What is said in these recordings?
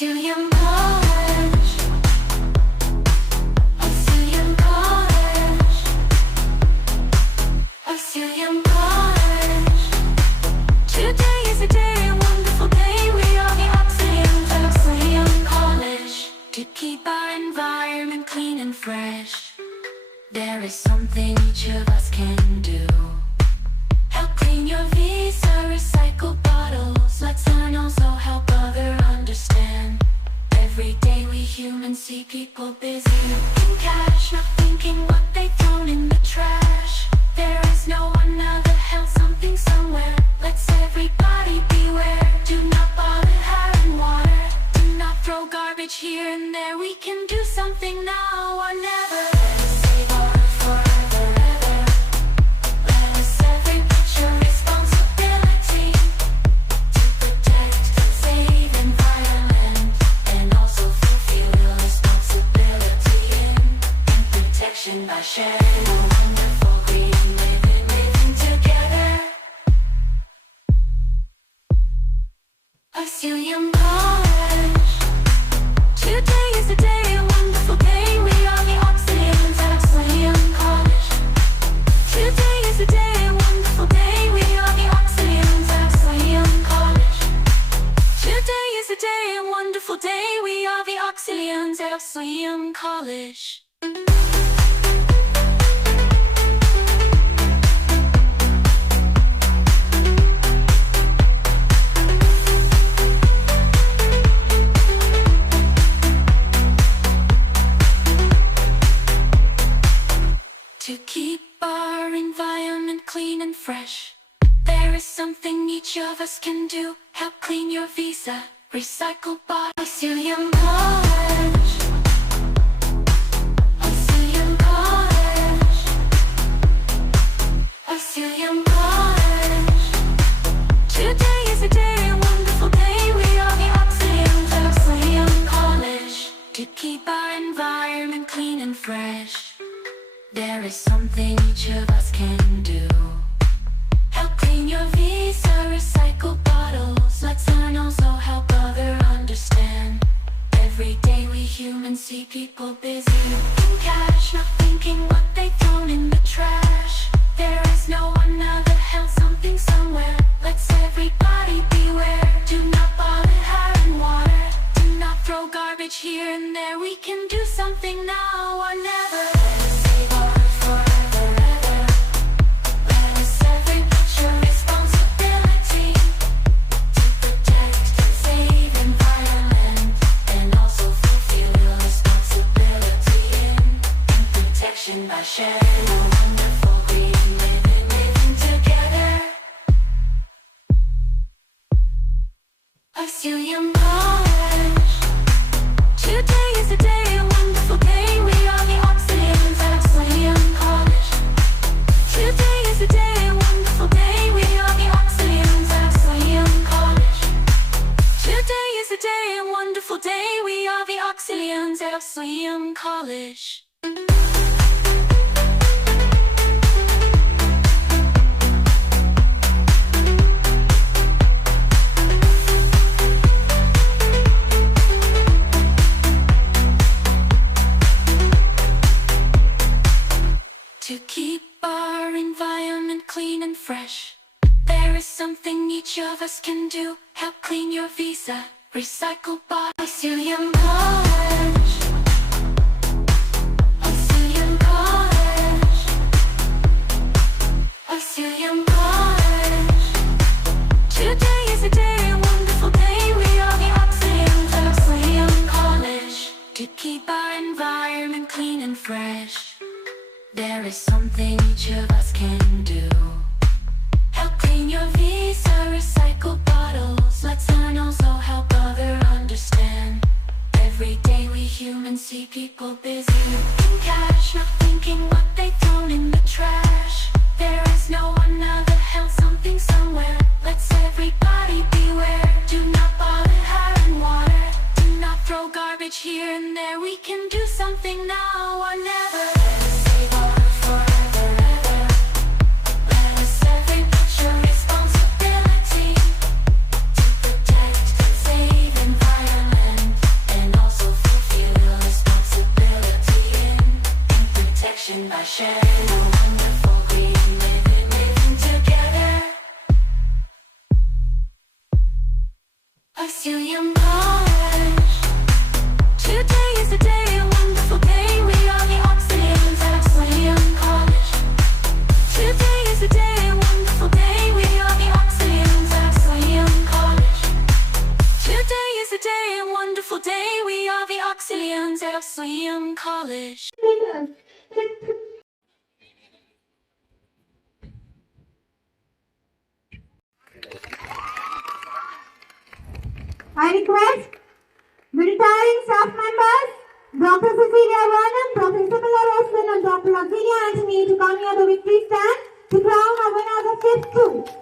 Auxilium College. Auxilium College. Auxilium College. Today is a day, a wonderful day. We are the Auxiliums at Auxilium College. To keep our environment clean and fresh, there is something each of us can do. Help clean your Visa, recycle bottles. Let's learn, also help other understand. Every day we humans see people busy looking cash, not thinking what they've thrown in the trash. There is no one that held something somewhere. Let's everybody beware. Do not bother hair and water. Do not throw garbage here and there. We can do something now or never. Let us save our earth forever, ever. Let us every put your responsibility to protect, save environment, and also fulfill your responsibility in protection by sharing a wonderful green living together. Auxilium College. Today is a day, a wonderful day. We are the Auxiliums at Auxilium College. Today is a day, a wonderful day. We are the Auxiliums at Auxilium College. Today is a day, a wonderful day. We are the Auxiliums at Auxilium College. To keep our environment clean and fresh, there is something each of us can do. Help clean your Visa, recycle by Auxilium College. Auxilium College. Auxilium College. Today is a day, a wonderful day. We are the Auxiliums at Auxilium College. To keep our environment clean and fresh, there is something each of us can do. Help clean your Visa, recycle bottles. Let's learn, also help other understand. Every day we humans see people busy looking cash, not thinking what they've thrown in the trash. There is no one that held something somewhere. Let's everybody beware. Do not bother hair and water. Do not throw garbage here and there. We can do something now or never. Let us save our earth forever, ever. Let us every put your responsibility to protect, save environment, and also fulfill your responsibility in protection by sharing a wonderful green living together. Auxilium College. Today is a day, a wonderful day. We are the Auxiliums at Auxilium College. Today is a day, a wonderful day. We are the Auxiliums at Auxilium College. Today is a day, a wonderful day. We are the Auxiliums at Auxilium College. To keep our environment clean and fresh, there is something each of us can do. Help clean your Visa, recycle by Auxilium College. Auxilium College. Auxilium College. Today is a day, a wonderful day. We are the Auxiliums at Auxilium College. To keep our environment clean and fresh, there is something each of us can do. Help clean your Visa, recycle bottles. Let's learn, also help other understand. Every day we humans see people busy looking cash, not thinking what they've thrown in the trash. There is no one that held something somewhere. Let's everybody beware. Do not bother hair and water. Do not throw garbage here and there. We can do something now or never. Let us save our earth forever, ever. Let us every put your responsibility to protect, save environment, Oxford College. I request the retiring staff members, Dr. Cecilia Vernon, Dr. Isabella Roslin, and Dr. Azelia Anthony to come near the victory stand to crown our winners of Fifth 2.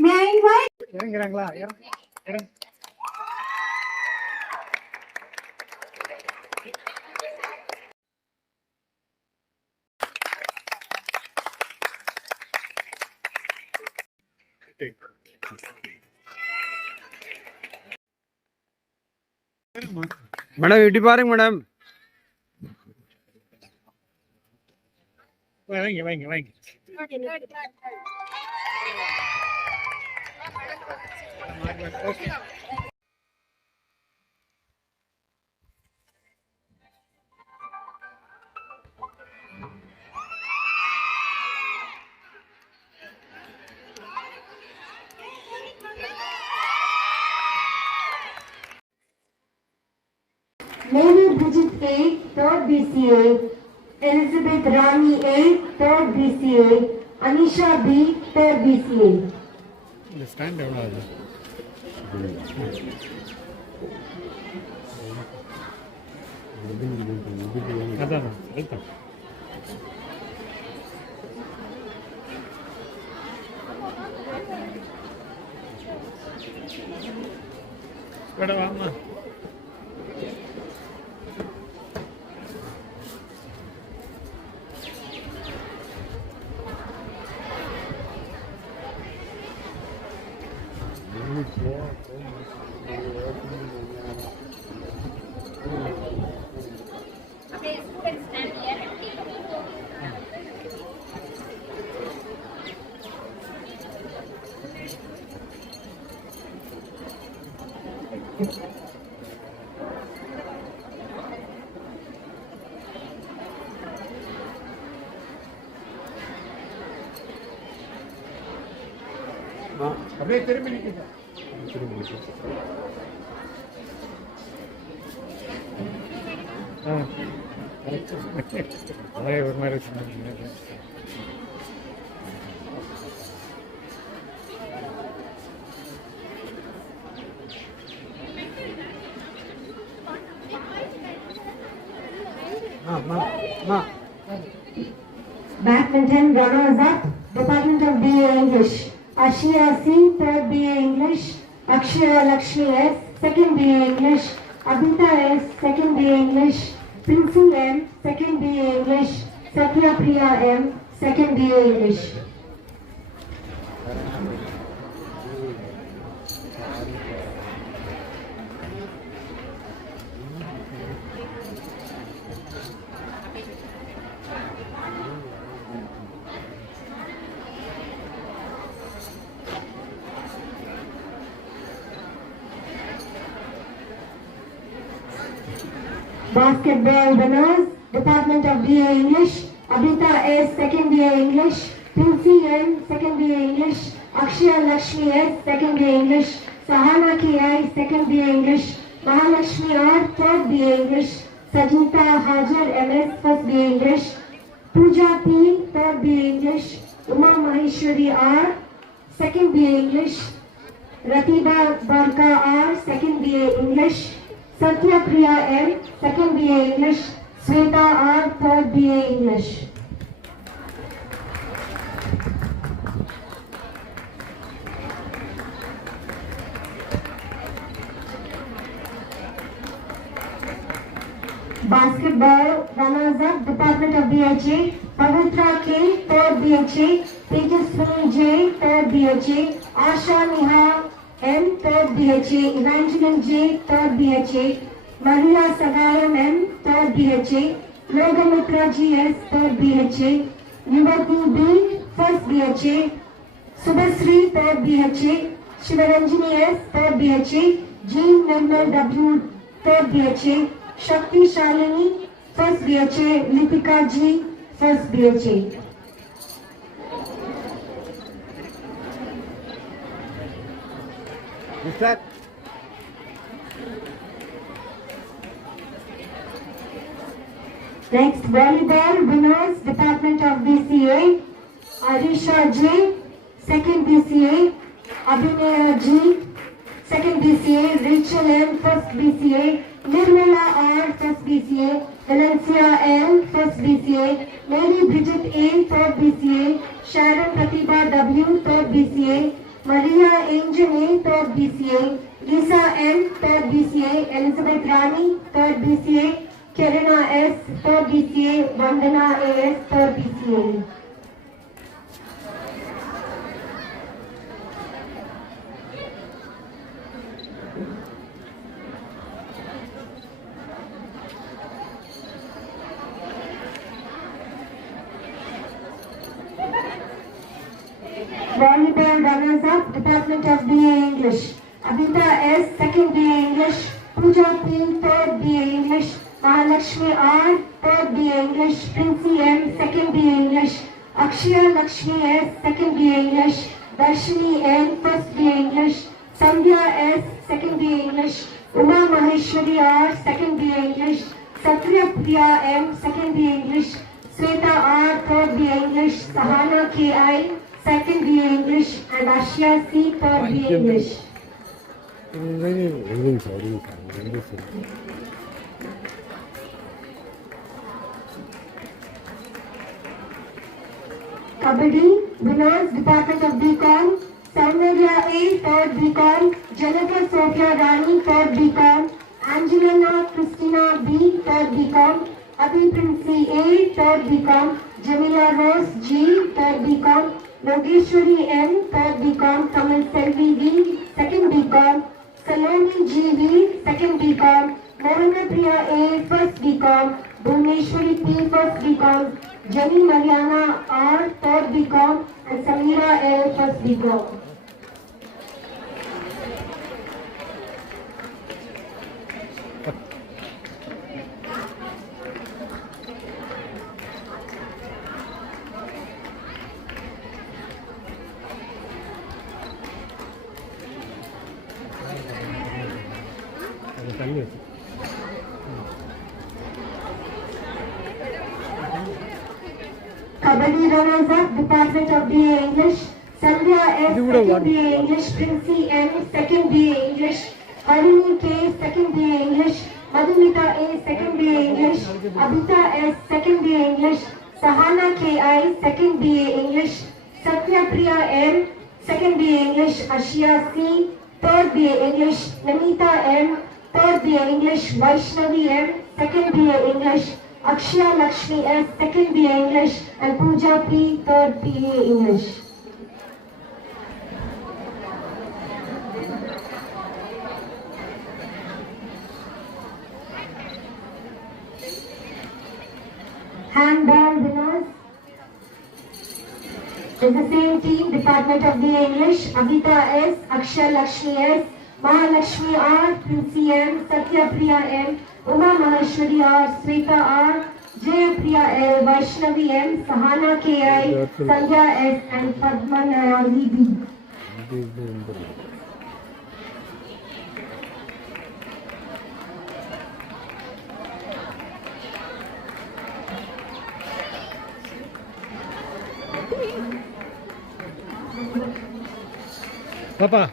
May I invite இறங்குறாங்களா இறங்க madam இப்படி பாருங்க madam வைங்க வைங்க வைங்க Lady Bridget A, 3rd BCA, Elizabeth Rani A, 3rd BCA, Anisha B, 3rd BCA. இந்த stand எவ்வளோ ஆகுது அதான் வெல்கம் மேடம் வாமா அப்படியே திரும்பி நிற்குங்க அதே ஒரு மாதிரி Badminton runners-up, Department of BA English. Ashia C, 3rd BA English. Akshaya Lakshmi S, 2nd BA English. Abhita S, 2nd BA English. Princy M, 2nd BA English. Satya Priya M, 2nd BA English. Basketball winners, Department of BA English, Abhita S, 2nd BA English, Princy N, 2nd BA English, Akshaya Lakshmi S, 2nd BA English, Sahana K.I, 2nd BA English, Mahalakshmi R, 3rd BA English, Sajita Hajar MS, 1st BA English, Pooja P, 3rd BA English, Uma Maheshwari R, 2nd BA English, Ratiba Barka R, 2nd BA English, Satya Priya M, 2nd BA English, Sweta R, 3rd BA English. Basketball runners-up, Department of BHA, Pavitra K, 3rd BHA, Tejaswini J, 3rd BHA, Asha Neha M, 3rd BHA, Evangeline J, 3rd BHA, Maria Sagayam M, 3rd BHA, Logamitra GS, 3rd BHA, Yuvati B, 1st BHA, Subhasri, 3rd BHA, Shivaranjini S, 3rd BHA, Jean Nirmal W, third BHA, Shakti Shalini, first BHA, Lipika G, first BHA. Ustad. Next, volleyball winners, Department of BCA, Arisha J, second BCA, Abhinaya G, second BCA, Rachel M, first BCA, Nirmala R, first BCA, Valencia L, first BCA, Mary Bridget A, third BCA, Sharon Pratibha W, third BCA, Maria Angel A, third BCA, Lisa N, third BCA, Elizabeth Rani, third BCA, Kerina S, third BCA, Vandana AS, third BCA. Volleyball runners-up, Department of BA English. Abhita S, second BA English. Pooja P, third BA English. Mahalakshmi R, third BA English. Princey M, second BA English. Akshaya Lakshmi S, second BA English. Darshini N, first BA English. Sandhya S, second BA English. Uma Maheshwari R, second BA English. Satya Priya M, second BA English. Sweta R, third BA English. Sahana K.I., second BA English. And Ashya C, third BA English. Kabaddi, winners, Department of BCom, Soundarya A, third BCom, Jennifer Sophia Rani, third BCom, Angelina Christina B, third BCom, Abhi Princey A, third BCom, Jamila Rose G, third BCom, Yogeshwari M, third BCom, Kamal Selvi V, second BCom, Saloni G V, second BCom, Mohana Priya A, first BCom, Bhuvneshwari P, first BCom, Jenny Mariana R, third BCom, and Samira L, first BCom. Kabaddi runners-up, Department of BA English, Sandhya S, second BA English, Princey N, second BA English, Harini K, second BA English, Madhumita A, second BA English, Abhita S, second BA English, Sahana K.I., second BA English, Satya Priya M, second BA English, Ashia C, third BA English, Namita M, third BA English, Vaishnavi M, second BA English, Akshaya Lakshmi S, second BA English, and Pooja P, third BA English. Handball winners is the same team, Department of BA English, Abhita S, Akshaya Lakshmi S, Mahalakshmi R, Princey M, Satya Priya M, Uma Maheshwari R, Sweta R, Jaya Priya L, Vaishnavi M, Sahana K.I., Sandhya S, and Padman Nayali B. Papa.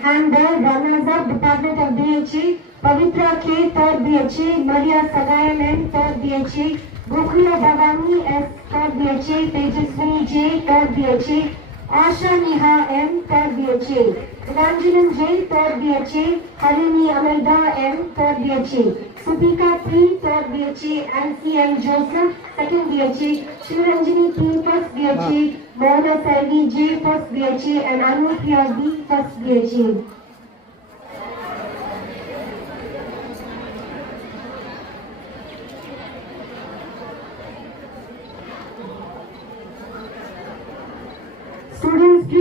Handball runners-up, Department of BHA, Pavitra K, third BHA, Maria Sagayam M, third BHA, Gokhila Bhavani S, third BHA, Tejaswini J, third BHA, Asha Neha M, third BHA, Evangeline J, third BHA, Harini Amelda M, third BHA, Supika P, third BHA, and C.M. Joseph, second BHA, Shivaranjani P, first BHA, Mohana Selvi J, first BHA, and Anu Priya B, first BHA.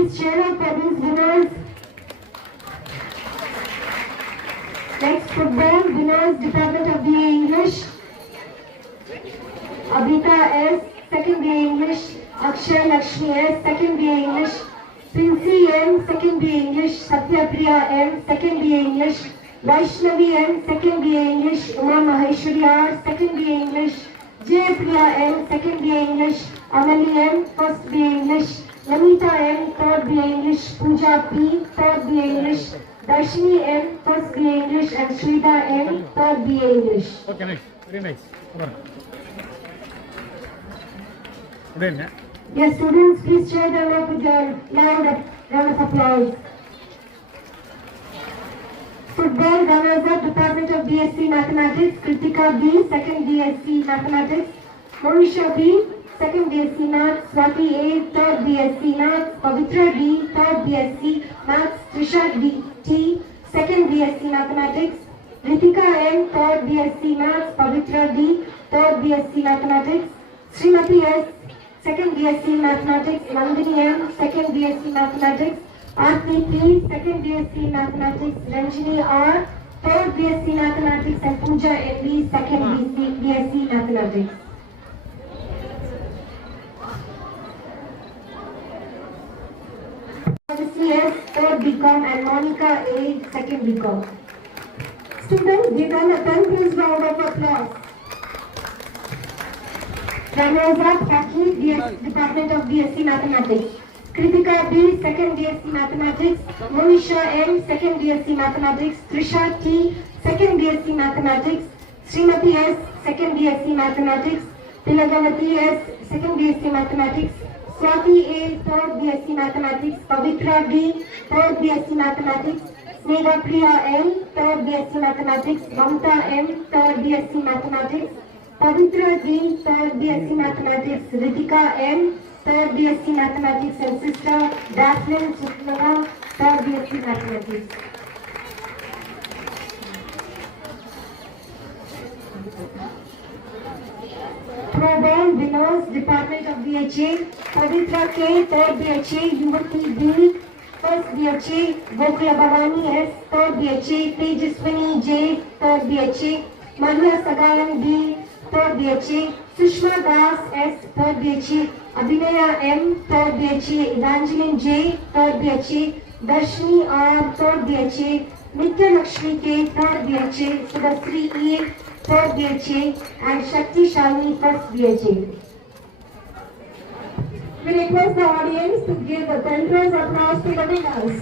please cheer up for these winners. Next, football winners, Department of BA English. Abhita S, second BA English. Akshay Lakshmi S, second BA English. Princey M, second BA English. Satyapriya M, second BA English. Vaishnavi M, second BA English. Uma Maheshwari R, second BA English. Jaypriya M, second BA English. Amali M, first BA English. Namita M, third BA English. Pooja P, third BA English. Darshini M, first BA English. And Shrita M, third BA English. Okay, nice. Very nice. Come on. Good evening. Yes, students, please cheer them up with a loud round of applause. Football runners-up, Department of BSc Mathematics, Kritika B, second BSc Mathematics, Marisha B, second BSc Maths, Swati A, third BSc Maths, Pavitra D, third BSc Maths, Trisha D, T, second BSc Mathematics, Ritika M, third BSc Maths, Pavitra D, third BSc Mathematics, Srimati S, second BSc Mathematics, Nandini M, second BSc Mathematics, Aarti P, second BSc Mathematics, Ranjini R, third BSc Mathematics, and Pooja NB, second BSc Mathematics. CS, third BCom, and Monica A, second BCom. Students, give them a 10th round of applause. Runners-up, Kaki, Department of BSc Mathematics. Kritika B, second BSc Mathematics. Monisha M, second BSc Mathematics. Trisha T, second BSc Mathematics. Srimati S, second BSc Mathematics. Tilagavati S, second BSc Mathematics. Swati A, third BSc Mathematics. Pavitra D, third BSc Mathematics. Snega Priya L, third BSc Mathematics. Mamta M, third BSc Mathematics. Pavitra D, third BSc Mathematics. Ritika M, third BSc Mathematics, and sister Daphne Chitnava, third BSc Mathematics. Throwball winners, Department of BHA, Pavitra K, third BHA, Yuvati B, first BHA, Gokula Bhavani S, third BHA, Tejaswini J, third BHA, Maria Sagayan D, third BHA, Sushma Das S, third BHA, Abhinaya M, third BHA, Evangeline J, third BHA, Darshini R, third BHA, Nitya Lakshmi K, third BHA, Sudhasri E, third BHA, and Shakti Shalini, first BHA. We request the audience to give a thunderous applause to the winners.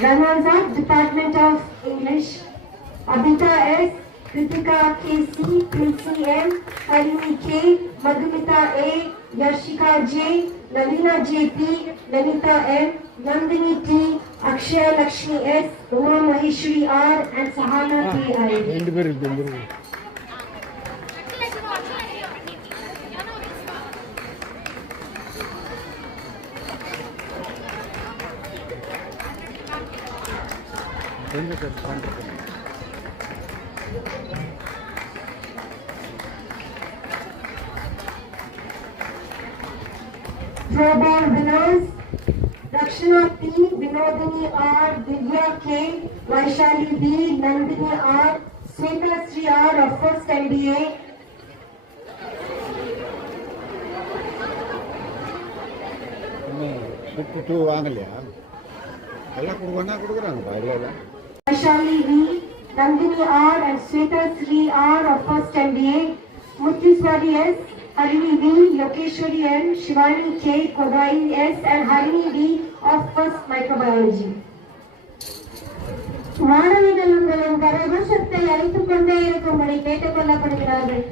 Runners-up, Department of English. Abhita S, Kritika KC, Princey M, Harini K, Madhumita A, Yashika J, Navina JP, Nanita M, Nandini T, Akshay Lakshmi S, Uma Maheshwari R, and Sahana KI. Throwball winners, Rakshana P, Vinodini R, Divya K, Vaishali B, Nandini R, Sweta Sri R of first MBA, Vaishali V, Nandini R, and Sweta Sri R of first MBA, Mutiswari S, Harini V, Lokeshwari N, Shivani K, Kodai S, and Harini D of first microbiology. மாணவிகள் உங்களின் கரகோஷத்தை அழைத்துக் கொண்டே இருக்கும்படி கேட்டுக் கொள்ளப்படுகிறார்கள்.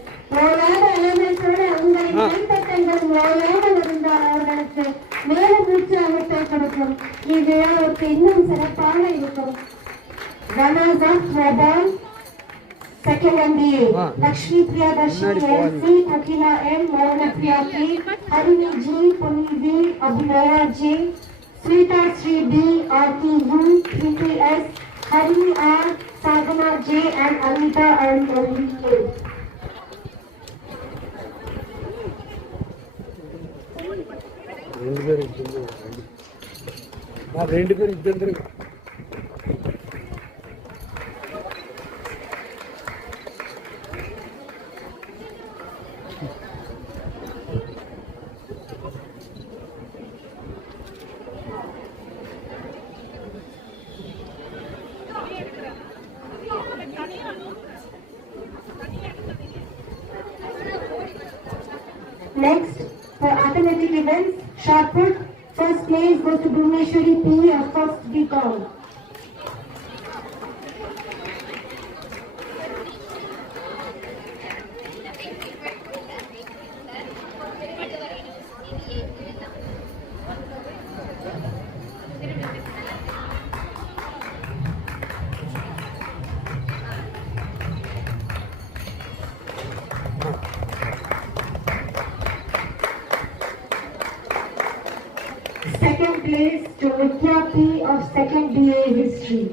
ஓயாத இளமையோடு உங்களின் கைத்தட்டங்கள் ஓயாமல் இருந்தால் அவர்களுக்கு மேலும் உற்சாகத்தை கொடுக்கும். இவ்விழாவுக்கு இன்னும் சிறப்பாக இருக்கும். Runners-up Throwball, second MBA, Lakshmi Priya Darshini M, C, Kokila M, Moana Priya K, Harini G, Puni V, Abhinaya J, Sweta Sri D, Aarti U, Preeti S, Harini R, Sadhana J, and Anita R. రెండు పేరు ఇద్దరు Next, for athletic events, shot put, first place goes to Bhuvneshwari P of first BCom. Second place to Vidya P of second BA History.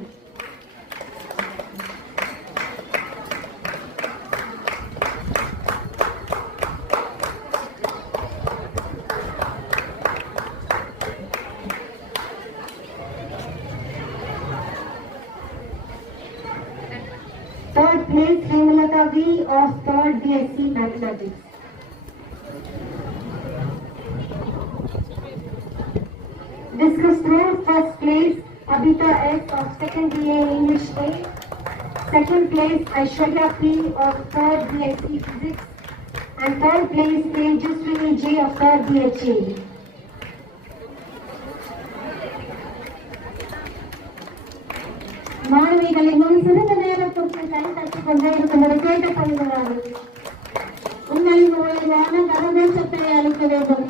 Third place, Hemalata V of third BSc Mathematics. Discus throw, first place, Abhita S of second BA English A. Second place, Aishwarya P of third BSc Physics. And third place, Tejaswini J of third BHA. மாணவிகளை முன் சிறிது நேரத்திற்கு கை தட்டிக் கொண்டே இருக்கும்படி கேட்டுக்கொள்கிறார்கள். உங்களின் மூலமான கரகோஷத்தை அளிக்க வேண்டும்.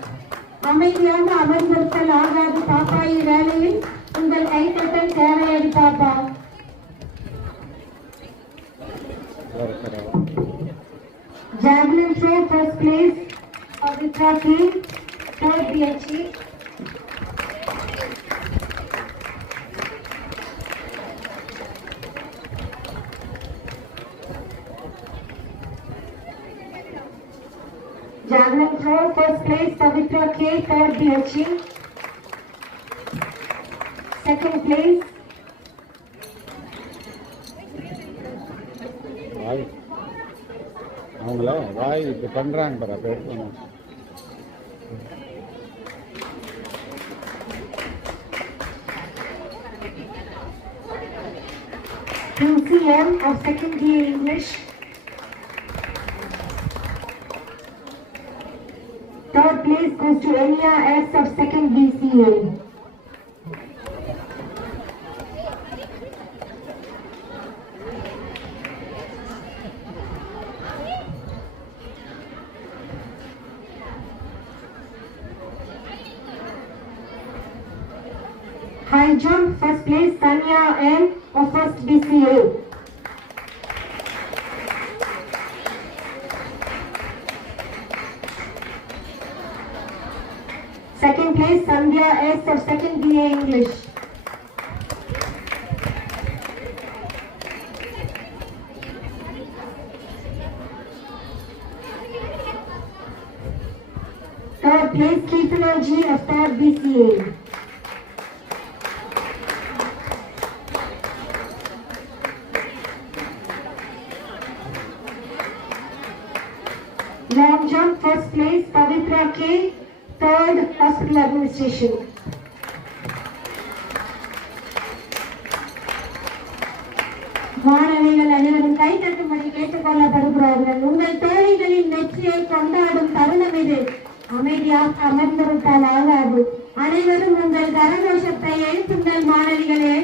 அமைதியாக அமர்ந்திருத்தல் ஆகாது பாப்பாயி வேலையில் உங்கள் கைத்தட்டல் தேவையடி பாப்பா. Javelin throw, first place, Pavitra K, third BHA. Javelin throw, first place, Pavitra K, third BHA. Second place, அவங்கள வாய் இப்படி பண்ணுறாங்க பாரு அப்போ எடுக்கணும். QCM of second BA English. Third place goes to Enya S of second BCA. High jump, first place, Tanya M of first BCA. Second place, Sandhya S of second BA English. Third place, Keetana G of third BCA. Long jump, first place, Pavitra K, third hospital administration. மாணவிகள் அனைவரும் கை தட்டும்படி கேட்டுக்கொள்ளப்படுகிறார்கள். உங்கள் தோழிகளின் வெற்றியை கொண்டாடும் தருணம் இது. அமைதியாக அமர்ந்திருந்தால் ஆகாது. அனைவரும் உங்கள் கரகோஷத்தை எழுப்புங்கள் மாணவிகளே.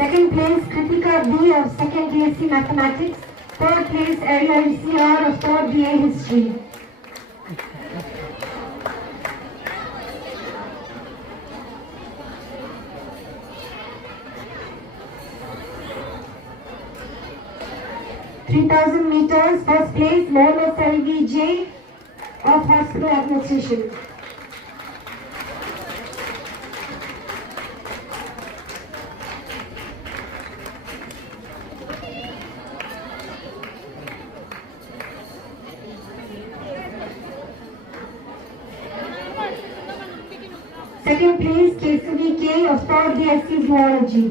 Second place, Kritika B of second BSc Mathematics. Third place, LLCR of third BA History. (3,000 meters), first place, Lolo Selvi J of hospital administration. Second place, Kesavi K of third BSc Zoology.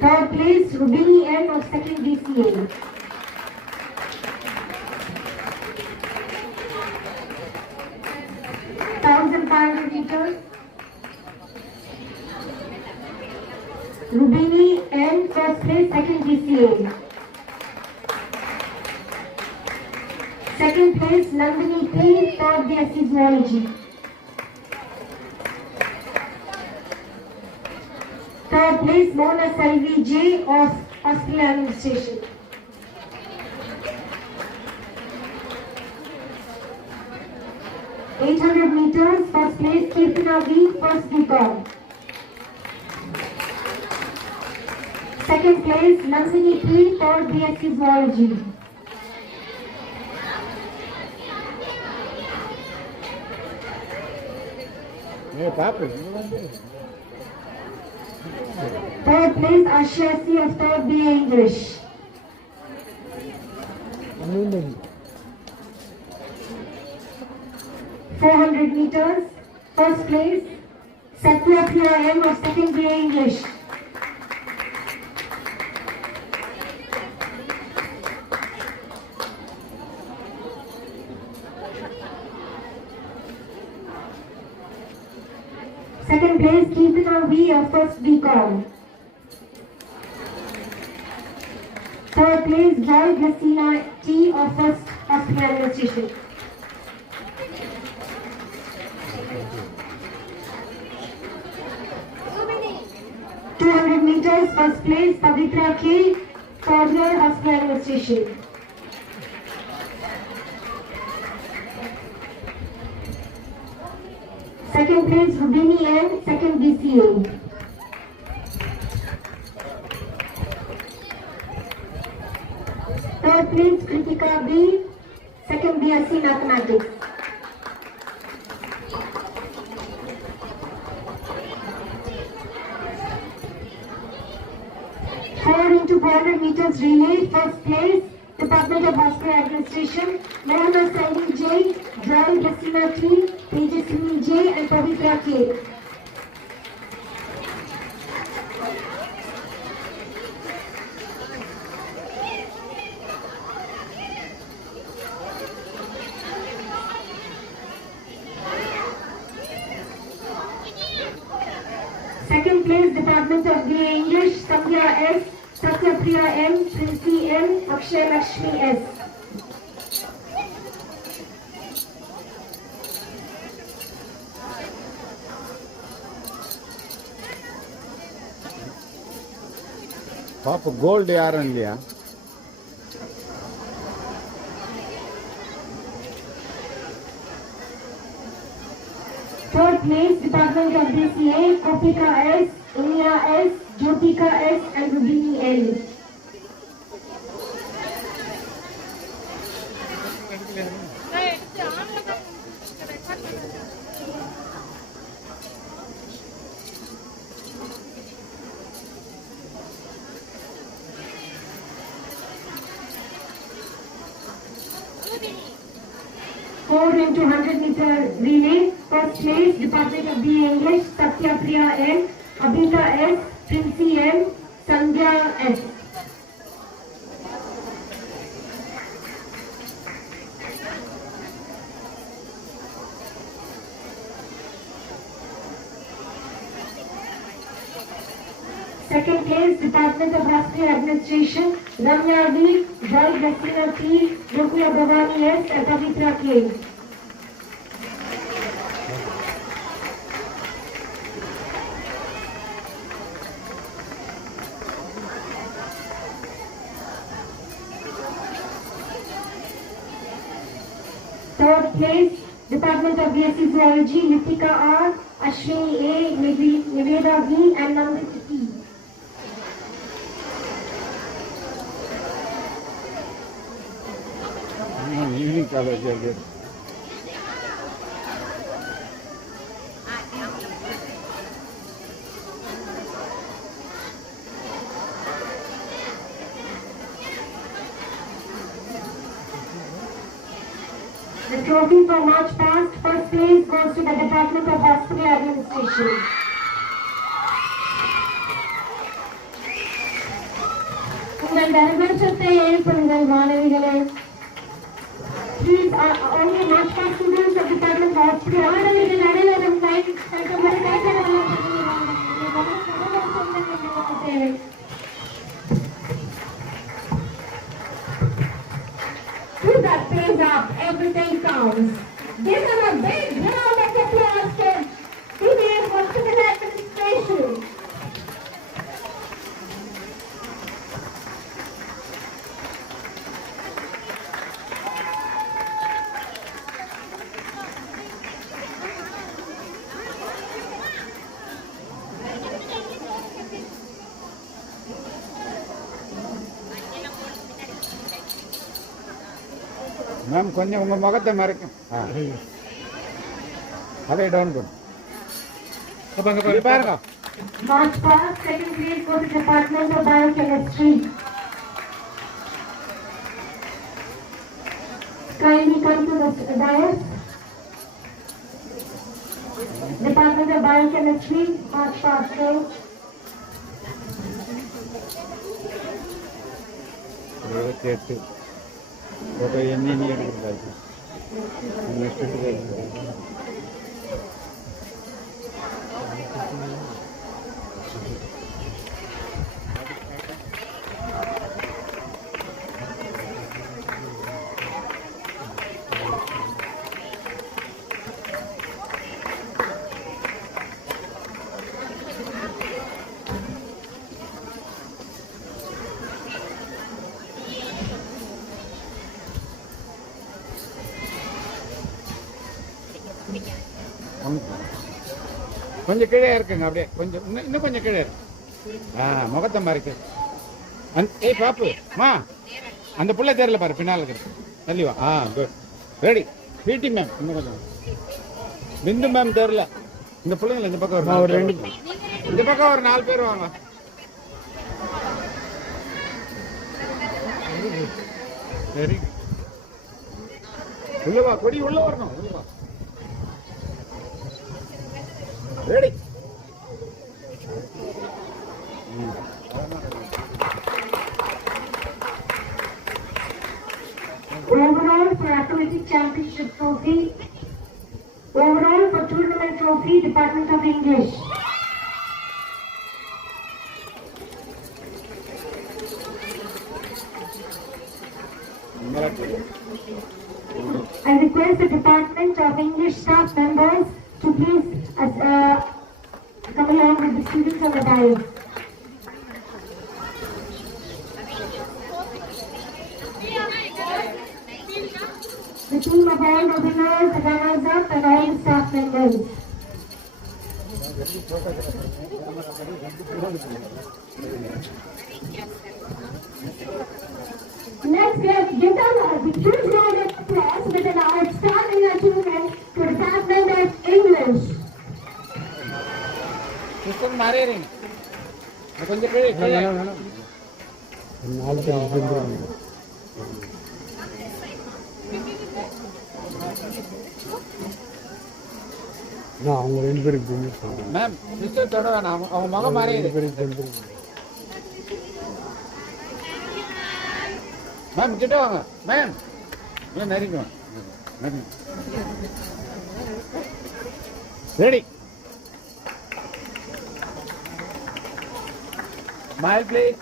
Third place, Rubini N of second BCA. meters. Rubini N, first place, second BCA. Second place, Nandini P, third BSc Zoology. Third place, Mona Salvi J of Hospital Administration. meters, first place, Kirtana V, first BCom. Second place, Nandini P, third BSc Zoology. Third place, Ashia C of third BA English. 400 meters, first place, Satya Priya M of second BA English. Second place, Kirtana V of first BCom. Third place, Joy Glacina T of first Hospital Administration. meters, first place, Pavitra K, third year Hospital Administration. Second place, Rubini N, second BCA. Third place, Kritika B, second BSc Mathematics. Into 400 meters relay, first place, Department of Hospital Administration, Mohana Saini J, Joy Glacina T, Tejaswini J, and Pavitra K. Second place, Department of BA English, Sandhya S, Satya Priya M, Princy M, Akshay Lakshmi S. ಪಾಪ gold ಯಾರಲ್ಲಿಯಾ Third place, Department of BCA, Kopika S, Unia S, Jyotika S, and Rubini L. Four into 100 meter relay, first place, Department of BA English, Satya Priya N, Abhita S, Princy M, Sandhya S. Second place, Department of Hospital Administration, Ramya V, Joy Glacina T, Rukia Bhavani S, and Pavitra K. Third place, Department of BSc Zoology, Nitika R, Ashwini A, Niveda V, and Nandit T. Evening ಕಾಲೇಜಲ್ಲಿ The trophy for March past first place goes to the Department of Hospital Administration. உங்கள் கரகோஷத்தை எழுப்புங்கள் மாணவிகளே. Please, only March past students of Department of Hospital மாணவிகள் அனைவரும் கை தட்டுங்கள், கை தட்டுங்கள். Keep that pace up, everything counts. Give them a big round of applause for Indian Hospital Administration. Ma'am கொஞ்சம் உங்கள் முகத்தை மறைக்கும் அதை டவுன் பண்ணும் பாருங்க. March past, second grade goes to Department of Biochemistry. Kindly come to the dais. Department of Biochemistry, March past grade. 28 photo ఎన్ని எடுக்கிறாங்க next கொஞ்சம் கீழே இருக்குங்க. அப்படியே கொஞ்சம் இன்னும் கொஞ்சம் கீழே இருக்கு. முகத்தை மறைக்கு. ஏய் பாப்பு மா அந்த புள்ள தெரியல பாரு, பின்னால் இருக்கு. தள்ளி வா. Good ready. பிடி மேம் இன்னும் கொஞ்சம். பிந்து மேம் தெரியல. இந்த பிள்ளைங்கள இந்த பக்கம் ஒரு ரெண்டு, இந்த பக்கம் ஒரு 4 பேர் வாங்க. சரி உள்ள வா, கொடி உள்ள வரணும். உள்ள வா. Ready. Overall for Athletic Championship Trophy, overall for Tournament Trophy, Department of English. I request the Department of English staff members to please come along with the students on the dais. The team of all the winners, the runners-up and all the staff members. Next, let's give them a huge round of applause with an outstanding achievement to the Department of English. Sister மாறிடுங்க. கொஞ்சம் கீழே கீழே. அவங்க 2 பேருக்கு ma'am sister தொட வேணாம். அவங்க முகம் மாறிடுது. மேம் கிட்ட வாங்க. மேம் ஏன் நெருங்க. Ready. Smile please.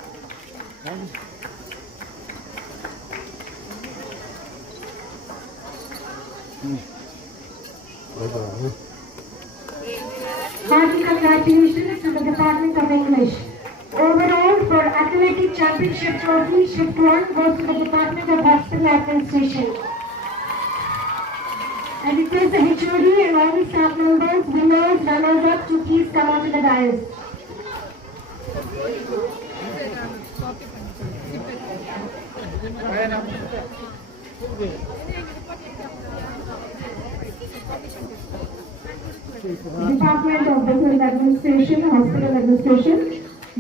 Hearty congratulations to the Department of English. Overall for Athletic Championship Trophy, Shift 1 goes to the Department of Hospital Administration. I request the HOD and all the staff members, winners, runners-up to please come onto the dais. Department of Business Administration, Hospital Administration.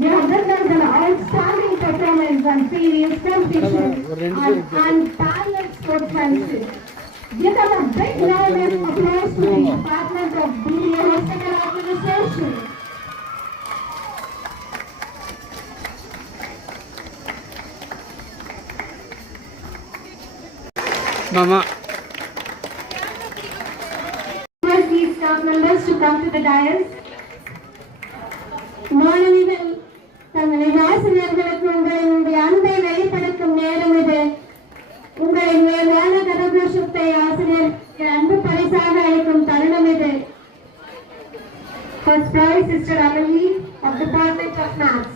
You have done an outstanding performance on serious competition and parallel sportsmanship. Give them a big round of applause to the Department of BDA Hospital Administration. Mama. Request these staff members to come to the dais. மாணவிகள் தங்களின் ஆசிரியர்களுக்கு உங்களினுடைய அன்பை வெளிப்படுத்தும் நேரம் இது. உங்களின் மேலான கரகோஷத்தை ஆசிரியர் அன்பு பரிசாக அளிக்கும் தருணம் இது. First prize, Sister Amelie of Department of Maths.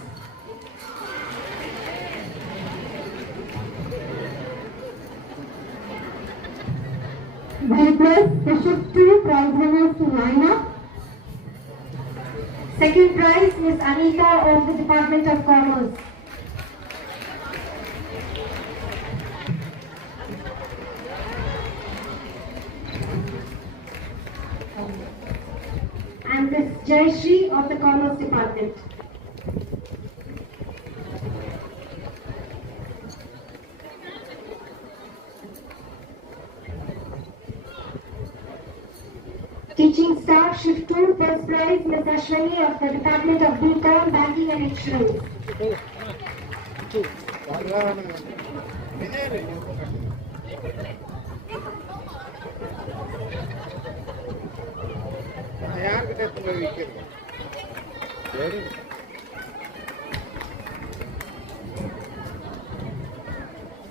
We request the shift 2 prize winners to line up. Second prize, Miss Anita of the Department of Commerce. And Miss Jayashree of the Commerce Department. Teaching staff shift 2 first prize Ms. Ashwini of the Department of BCom Banking and Insurance.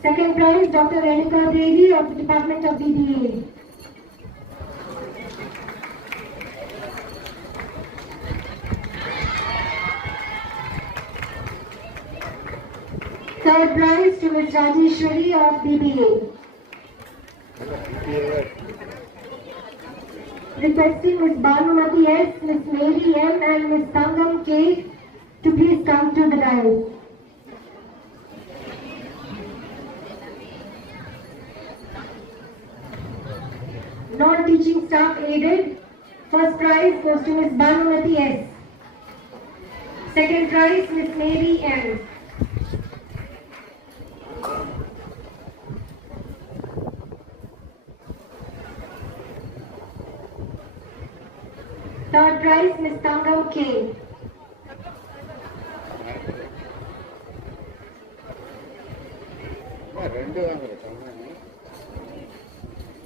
Second prize Dr. Renika Devi of the Department of BBA. Third prize to Ms. Rajeshwari of BBA. Requesting Ms. Bhanumati S, Ms. Mary M and Ms. Tangam K to please come to the dais. Non-teaching staff aided. First prize goes to Ms. Bhanumati S. Second prize Ms. Mary M. Third prize, Ms. Tangam K.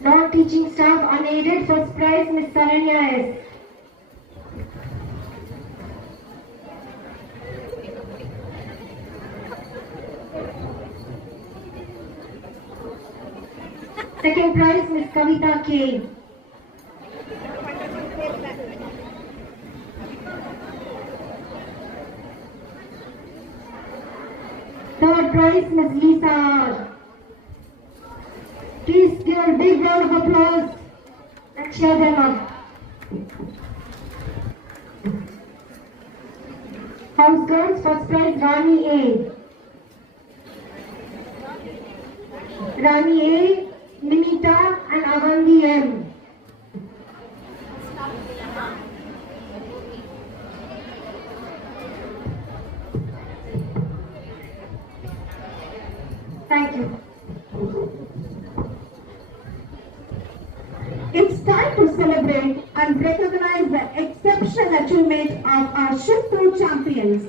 Non-teaching staff unaided, first prize, Ms. Saranya S. Second prize, Ms. Kavita K. Third prize, Ms. Lisa R. Please give a big round of applause and cheer them up. House girls, first prize, Rani A. Rani A, Nimita and Avandi M. Thank you. It's time to celebrate and recognize the exceptional achievement of our Shift 2 champions.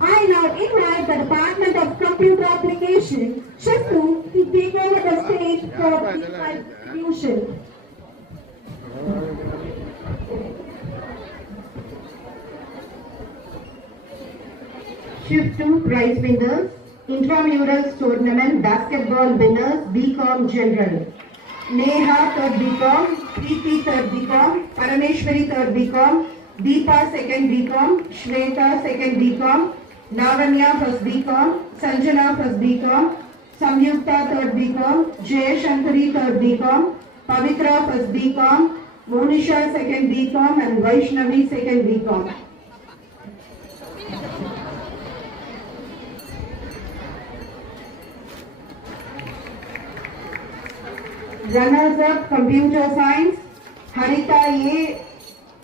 I now invite the Department of Computer Application, Shift 2, to take over the stage for the contribution. Shift 2 prize winners, Intramurals Tournament Basketball winners, BCom General. Neha 3rd BCom, Preeti 3rd BCom, Parameshwari 3rd BCom, Deepa 2nd BCom, Shweta 2nd BCom, Lavanya 1st BCom, Sanjana 1st BCom, Samyukta 3rd BCom, Jayashankari 3rd BCom, Pavitra 1st BCom, Monisha 2nd BCom and Vaishnavi 2nd BCom. Runners up Computer Science, Harita A,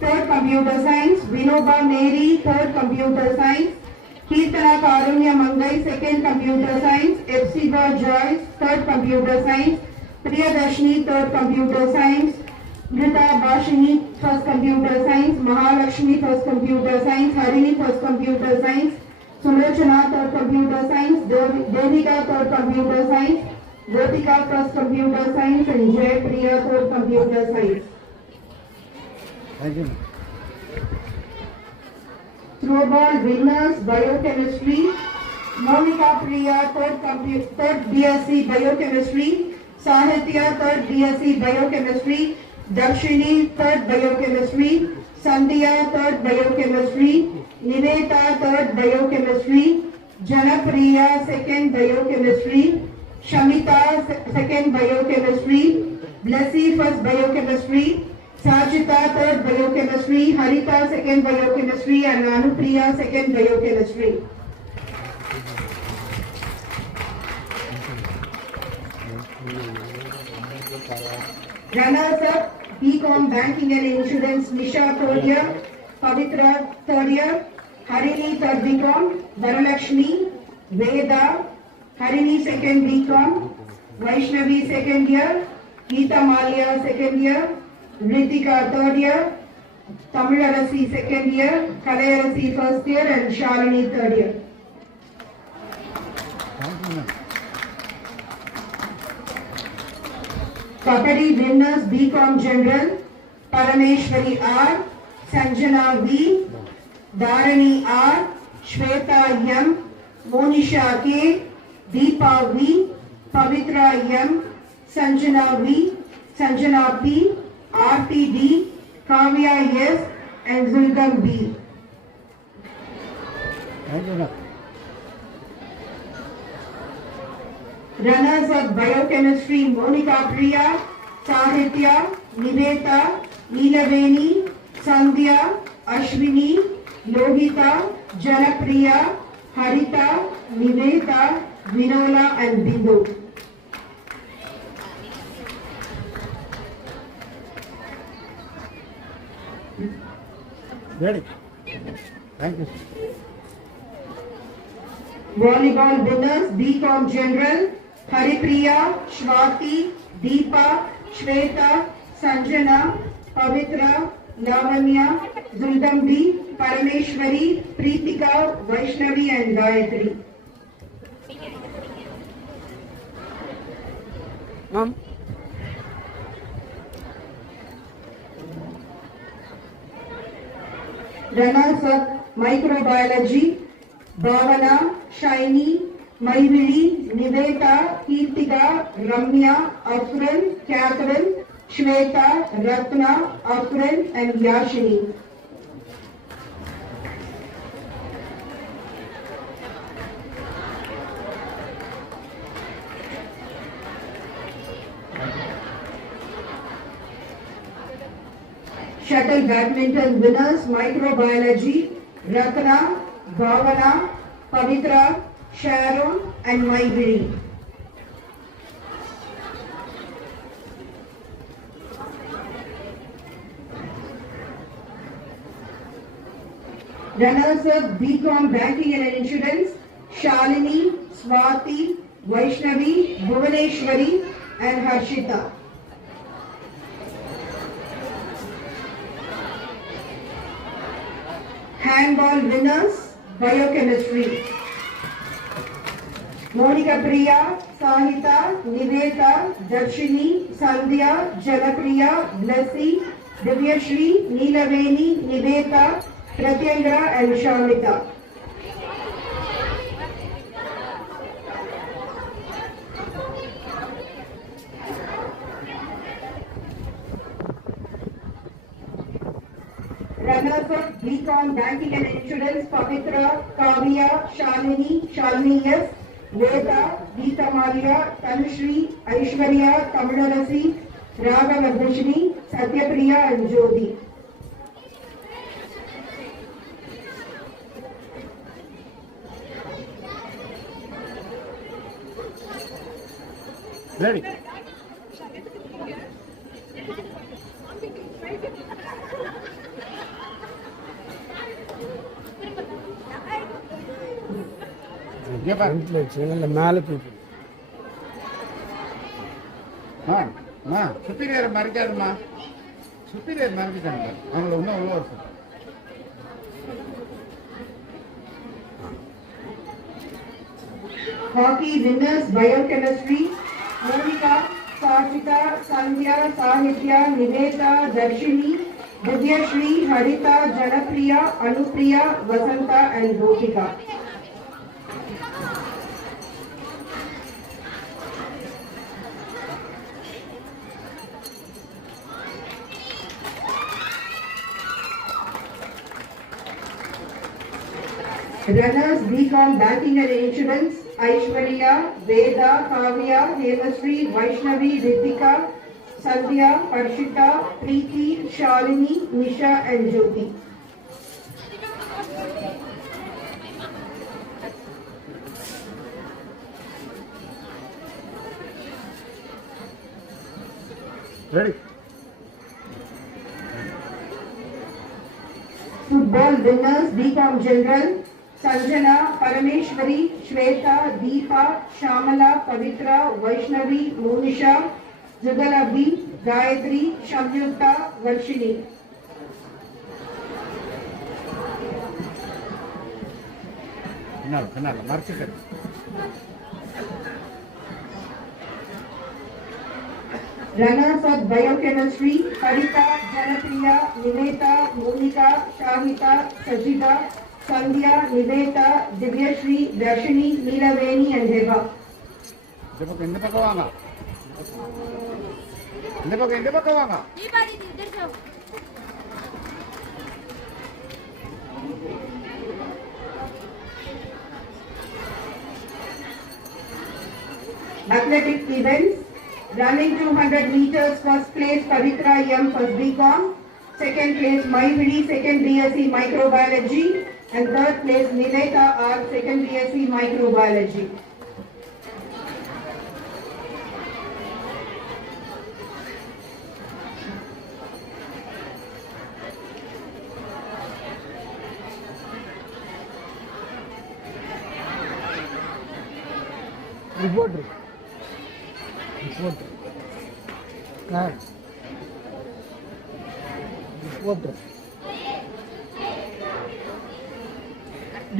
3rd Computer Science, Vinoba Mary, 3rd Computer Science, Kirtana Karunya Mangai, 2nd Computer Science, Epsiba Joyce, 3rd Computer Science, Priyadarshini, third computer science. Mrita Bashini, first computer science. Mahalakshmi, first computer science. Harini, first computer science. Sulochana, third computer science. Devika, third computer science. Gotika, first computer science. And Jay Priya, third computer science. Thank you. Throwball winners, biochemistry. Monica Priya, third BSc biochemistry. Sahitya, third BSc biochemistry. Darshini, third biochemistry. Sandhya, third biochemistry. Niveta, third biochemistry. Janapriya, second biochemistry. Shamita, second biochemistry. Blessy, first biochemistry. Sajita, third biochemistry. Harita, second biochemistry. And Anupriya, second biochemistry. Runners up, BCom Banking and Insurance, Nisha third year, Pavitra third year, Harini third BCom, Varalakshmi, Veda, Harini second BCom, Vaishnavi second year, Geeta Malia second year, Ritika third year, Tamilarasi second year, Kalayarasi first year and Shalini third year. Thank you, ma'am. Kabaddi winners BCom General, Parameshwari R, Sanjana V, Dharani R, Shweta M, Monisha K, Deepa V, Pavitra M, Sanjana V, Sanjana P, Aarti D, Kavya S and Zulgam B. Thank you, ma'am. Runners of biochemistry Monica Priya, Sahitya, Niveta, Neelaveni, Sandhya, Ashwini, Lohita, Janapriya, Harita, Niveta, Vinola and Bindu. Ready? Thank you. Volleyball winners BCom General, Haripriya, Shwati, Deepa, Shweta, Sanjana, Pavitra, Lavanya, Zuldambi, Parameshwari, Preetika, Vaishnavi and Gayatri. Ma'am. Runners up microbiology, Bhavana, Shiny, Maivili, Niveta, Kirtika, Ramya, Afran, Catherine, Shweta, Ratna, Afran and Yashini. Shuttle badminton winners microbiology, Ratna, Bhavana, Pavitra, Sharon and Maivili. Runners up BCom Banking and Insurance, Shalini, Swati, Vaishnavi, Bhuvaneshwari and Harshita. Handball winners, biochemistry. Monica Priya, Sahita, Niveta, Darshini, Sandhya, Janapriya, Blessy, Divyashri, Neelaveni, Niveta, Pratyanga and Shamita. Runners up BCom Banking and Insurance, Pavitra, Kavya, Shalini S, Veda, Geeta Malia, Tanushree, Aishwarya, Tamilarasi, Raghavardhini, Satyapriya and Jyoti. Ready? இங்கே பாரு. ஃப்ரண்ட்ல வச்சு நல்ல மேலே தூக்கி ஆ அம்மா superior மறைக்காதுமா, superior மறைஞ்சிட்டாங்க, அவங்கள இன்னும் உள்ள வர சொல்லு. Hockey winners biochemistry, Monica, Sarjita, Sandhya, Sahitya, Niveta, Darshini, Divyashri, Harita, Janapriya, Anupriya, Vasanta and Gopika. Runners BCom Banking and Insurance, Aishwarya, Veda, Kavya, Hemashri, Vaishnavi, Ritika, Sandhya, Parshita, Preeti, Shalini, Nisha and Jyoti. Ready? Football winners BCom General, Sanjana, Parameshwari, Shweta, Deepa, Shamala, Pavitra, Vaishnavi, Monisha, Jagalabi, Gayatri, Shamyukta, Varshini. பின்னால் மறைச்சிட்டு Runners of biochemistry, Harita, Janapriya, Niveta, Monika, Shahita, Sajida, Sandhya, Niveta, Divyashri, Darshini, Neelaveni and Deva. இந்த பக்கம் வாங்க, இந்த பக்கம் வாங்க. Athletic events. Running 200 meters, first place Pavitra M, first BCom. Second place Mayvidi, second BSc Microbiology. And third place Niveta R, second BSc Microbiology. Reporter. Reporter.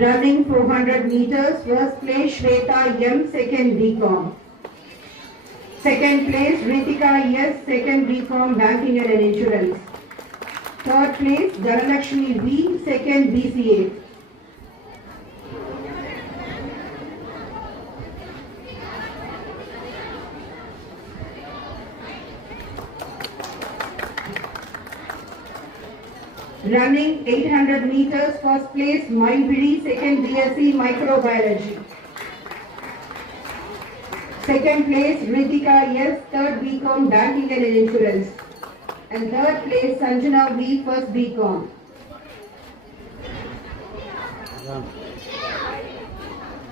Running 400 meters, first place Shweta M, second BCom. Second place Ritika S, second BCom Banking and Insurance. Third place Dhanalakshmi V, second BCA. Running 800 meters, first place Mayvidi, second BSc Microbiology. Second place Ritika S, third BCom Banking and Insurance. And third place Sanjana V, first BCom.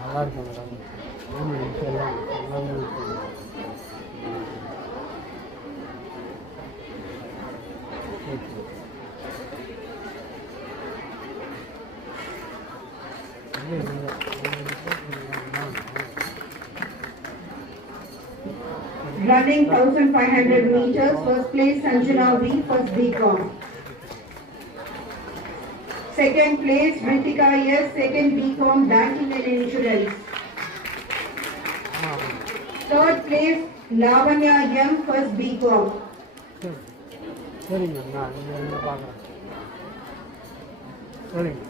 நல்லா இருக்கும் madam. எல்லாமே Running 1500 meters, first place Sanjana V, first BCom. Second place Ritika S, second BCom Banking and Insurance. Third place Lavanya M, first BCom. சரிங்க, நான் இங்கே பார்க்குறேன். சரிங்க.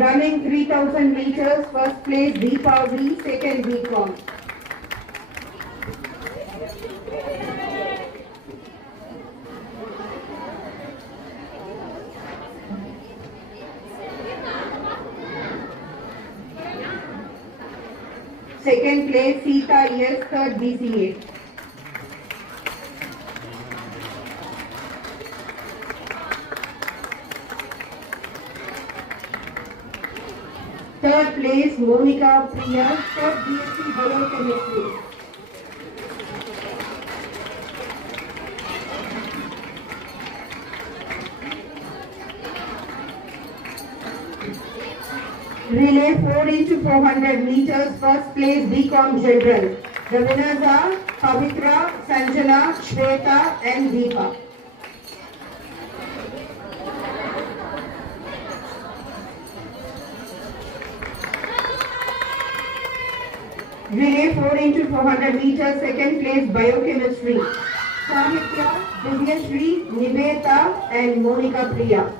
Running 3000 meters, first place Deepavali, second BCom. Second place Sita S, third BCA. Third place Monica Priya, third BSc Biochemistry. Relay 4 into 400 meters, first place BCom General. The winners are Pavitra, Sanjana, Shweta and Deepa. Relay 4 into 400 meters, second place Biochemistry. Sahitya, Divyashri, Niveta and Monica Priya.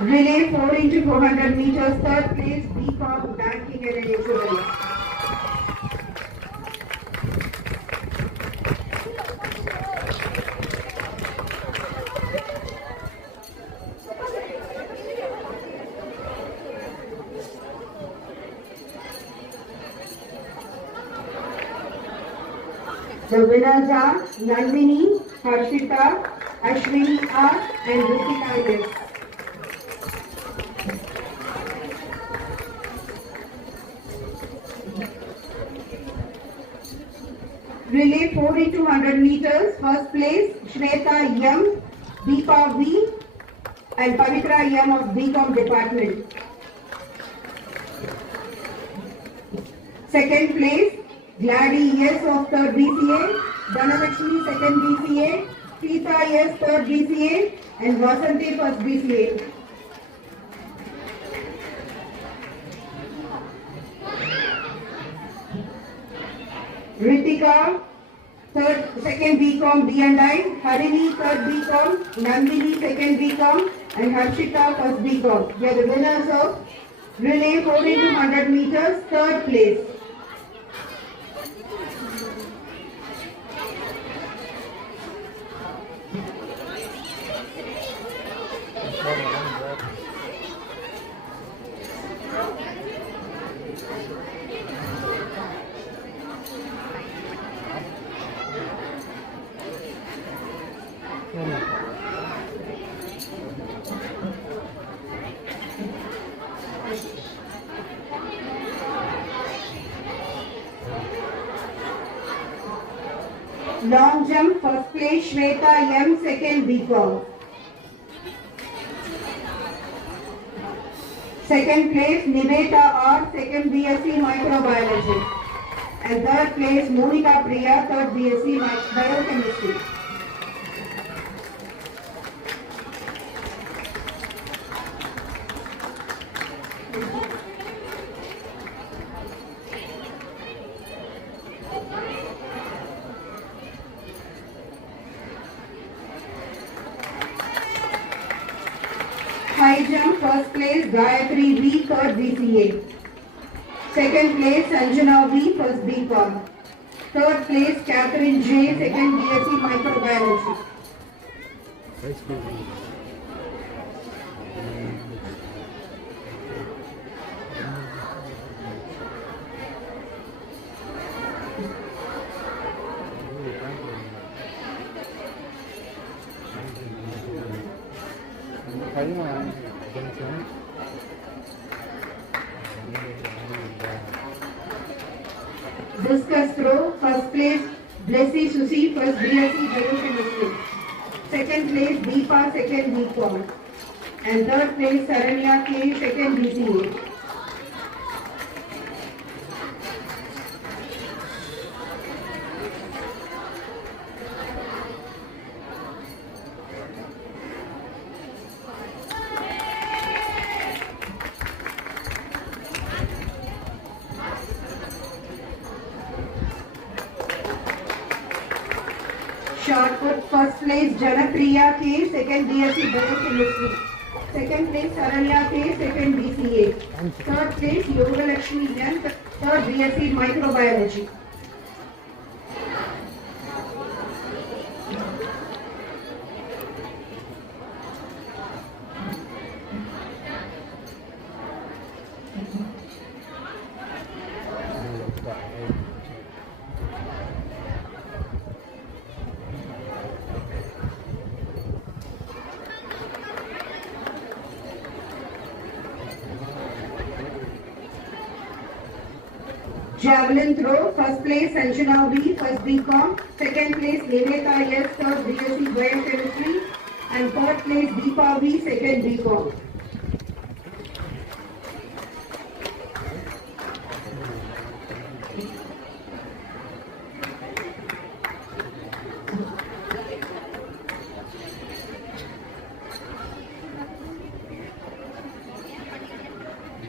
Relay 4 into 400 meters, third place BCom Banking and Insurance. The winners are Nandini, Harshita, Ashwini R and Ritika S. Relay 4 into 100 meters, first place Shweta M, Deepa V and Pavitra M of BCom department. Second place Gladdy S of 3rd BCA, Dhanalakshmi 2nd BCA, Sita S 3rd BCA and Vasanti 1st BCA. Ritika, 2nd BCom B&I, Harini 3rd BCom, Nandini 2nd BCom and Harshita 1st BCom. They are the winners of Relay 4 into 100 meters, 3rd place. Long jump, first place Shweta M, 2nd BCom. Second place Niveta R, 2nd BSc Microbiology. And third place Monica Priya, 3rd BSc Biochemistry. High jump, first place Gayatri V, 3rd BCA. Second place Sanjana V, 1st BCom. Third place Catherine J, 2nd BSc Microbiology. Discus throw, first place Blessy Susi, 1st BSc Biochemistry. Second place Deepa, 2nd BCom. And third place Saranya K, 2nd BCA. Shot put, first place Janapriya K, 2nd BSc Biochemistry. Second place Saranya K, 2nd BCA. Third place Yogalakshmi N, 3rd BSc Microbiology. Javelin throw, first place Sanjana V, 1st BCom. Second place Niveta S, 3rd BSc Biochemistry. And third place Deepa V, second BCom.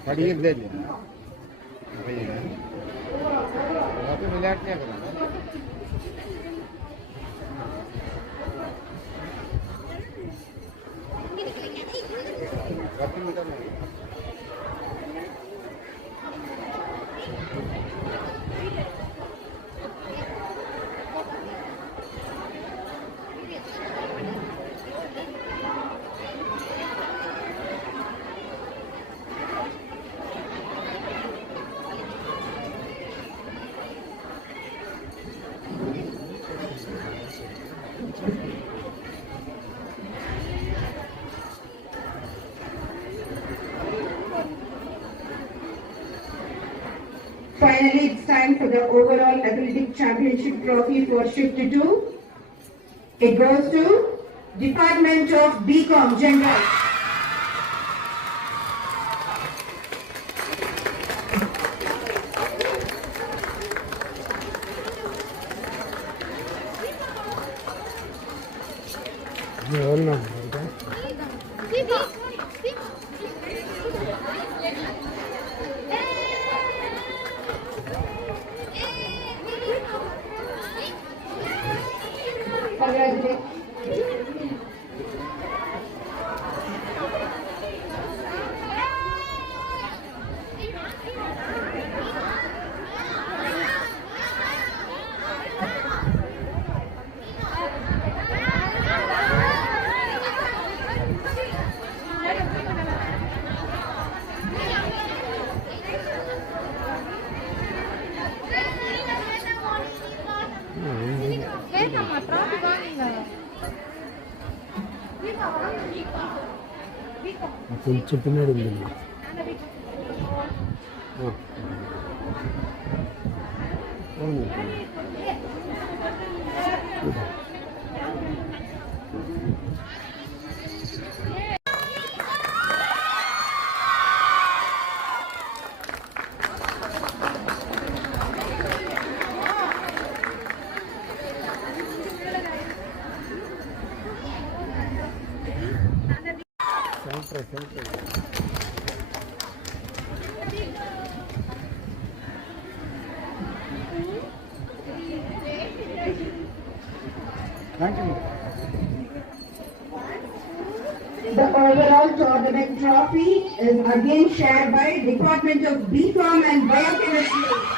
படிக்கிறதே இல்லையா விளையாட்டே இருக்கிறாங்க. Finally, it's time for the overall athletic championship trophy for shift 2. It goes to Department of BCom General. எவ்வளோ இருக்கா? Congratulations. கொஞ்சம் பின்னாடி இருந்தீங்க. The overall tournament trophy is again shared by Department of BCom and Biochemistry.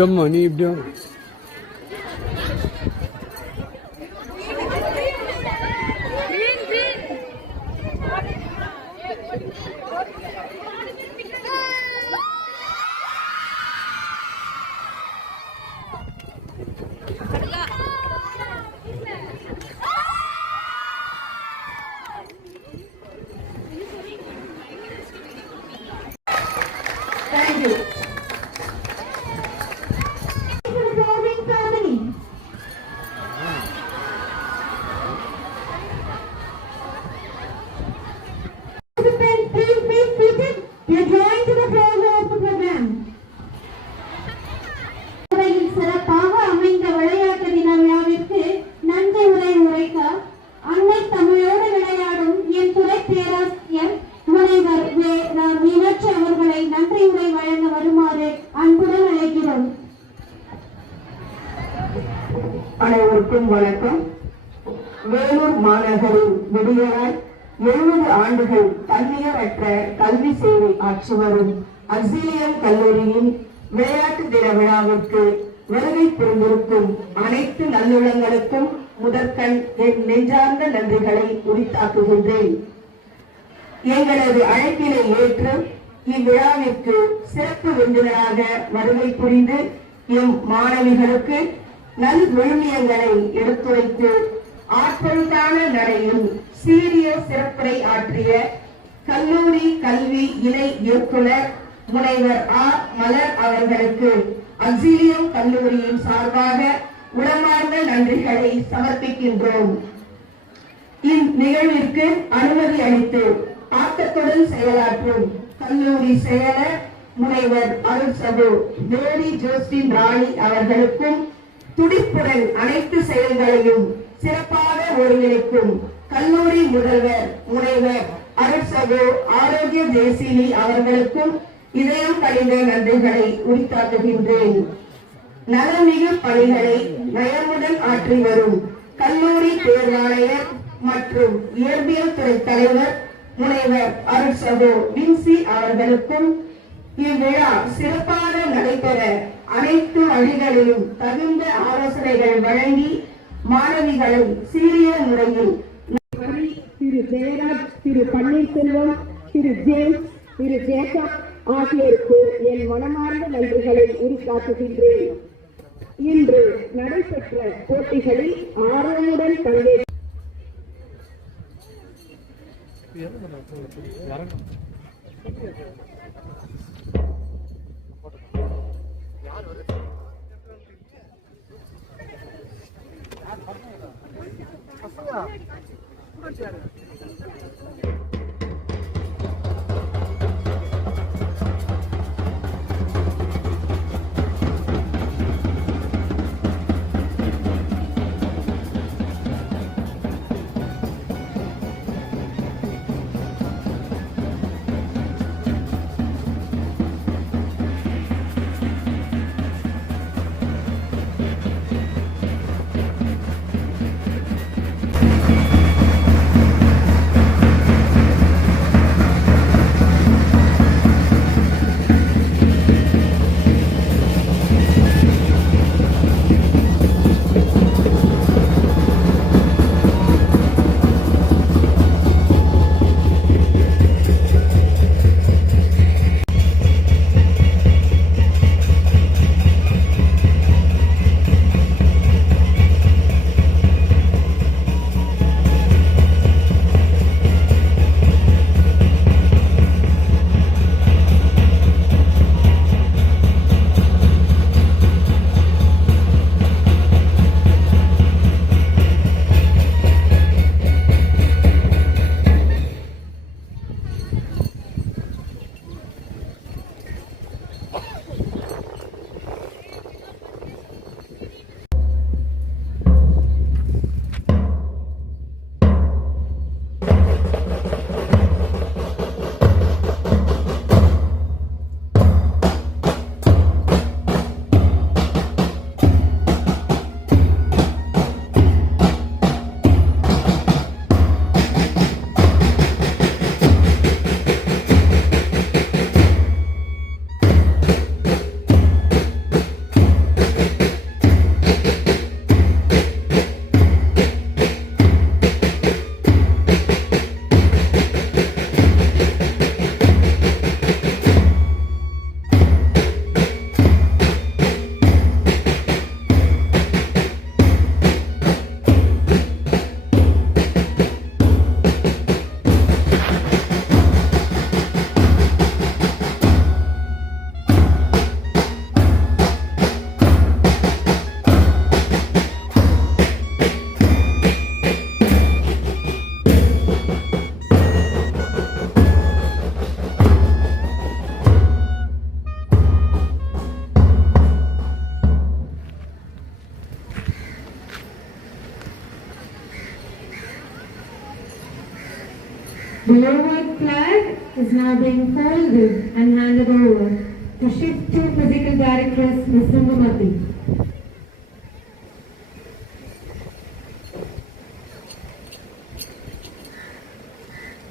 இப்படியம்மா நீ இப்படியும் Thank you. சிறப்பாக அமைந்த விளையாட்டு தின விழாவிற்கு நன்றி உரை உரைக்க அன்னை தமிழோடு விளையாடும் என் துறை பேராசிரியர் முனைவர் மீனாட்சி அவர்களை நன்றி உரை வழங்க வரும் ஆண்டுகள் தன்னிகரற்ற கல்வி சேவை ஆற்றி வரும் அக்ஸிலியம் கல்லூரியின் விளையாட்டு தின விழாவிற்கு வருகை புரிந்திருக்கும் அனைத்து நல்லுள்ளங்களுக்கும் முதற்கண் என் நெஞ்சார்ந்த நன்றிகளை உரித்தாக்குகின்றேன். எங்களது அழைப்பினை ஏற்று இவ்விழாவிற்கு சிறப்பு விருந்தினராக வருகை புரிந்து எம் மாணவிகளுக்கு நல் விழுமியங்களை எடுத்துரைத்து ஆற்றலுக்கான நடையில் சீரிய சிறப்புரை ஆற்றிய கல்லூரி கல்வி இணை இயக்குனர் முனைவர் ஆர் மலர் அவர்களுக்கு அக்ஸிலியம் கல்லூரியின் சார்பாக உளமார்ந்த நன்றிகளை சமர்ப்பிக்கின்றோம். இந்நிகழ்விற்கு அனுமதி அளித்து ஆக்கத்துடன் செயலாற்றும் கல்லூரி செயலர் முனைவர் அருள்சகோ மேரி ஜோஸ்டின் ராணி அவர்களுக்கும் துடிப்புடன் அனைத்து செயல்களையும் சிறப்பாக ஒருங்கிணைக்கும் கல்லூரி முதல்வர் முனைவர் அருள்சகோ ஆரோக்கிய ஜெயசீலி அவர்களுக்கும் இதயம் கடிந்த நன்றிகளை உரித்தாக்குகின்றேன். நலமிகு பணிகளை நயமுடன் ஆற்றி வரும் கல்லூரி தேர்வாணையர் மற்றும் இயற்பியல் துறை தலைவர் முனைவர் அருள்சகோ வின்சி அவர்களுக்கும் இவ்விழா சிறப்பாக நடைபெற அனைத்து வழிகளிலும் தகுந்த ஆலோசனைகள் வழங்கி மாணவிகளை சீரிய முறையில் திரு ஜெயராஜ், திரு பன்னீர்செல்வம், திரு ஜேம்ஸ், திரு ஜேக்கப் ஆகியோருக்கு என் மனமார்ந்த நன்றிகளை உரித்தாக்குகின்றேன். இன்று நடைபெற்ற போட்டிகளில் ஆர்வமுடன் பங்கேற்ற The low-white flag is now being folded and handed over to Shift 2 Physical Directress, Ms. Sundamati.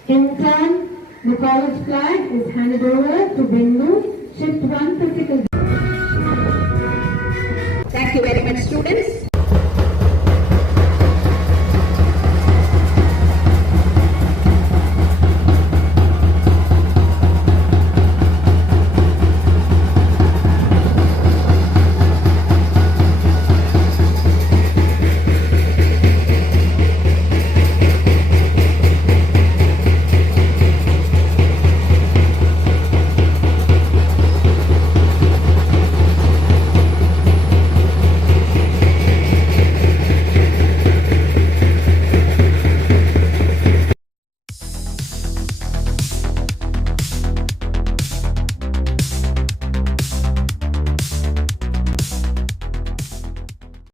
In class college flag is handed over to Bindu. Shift 1 physical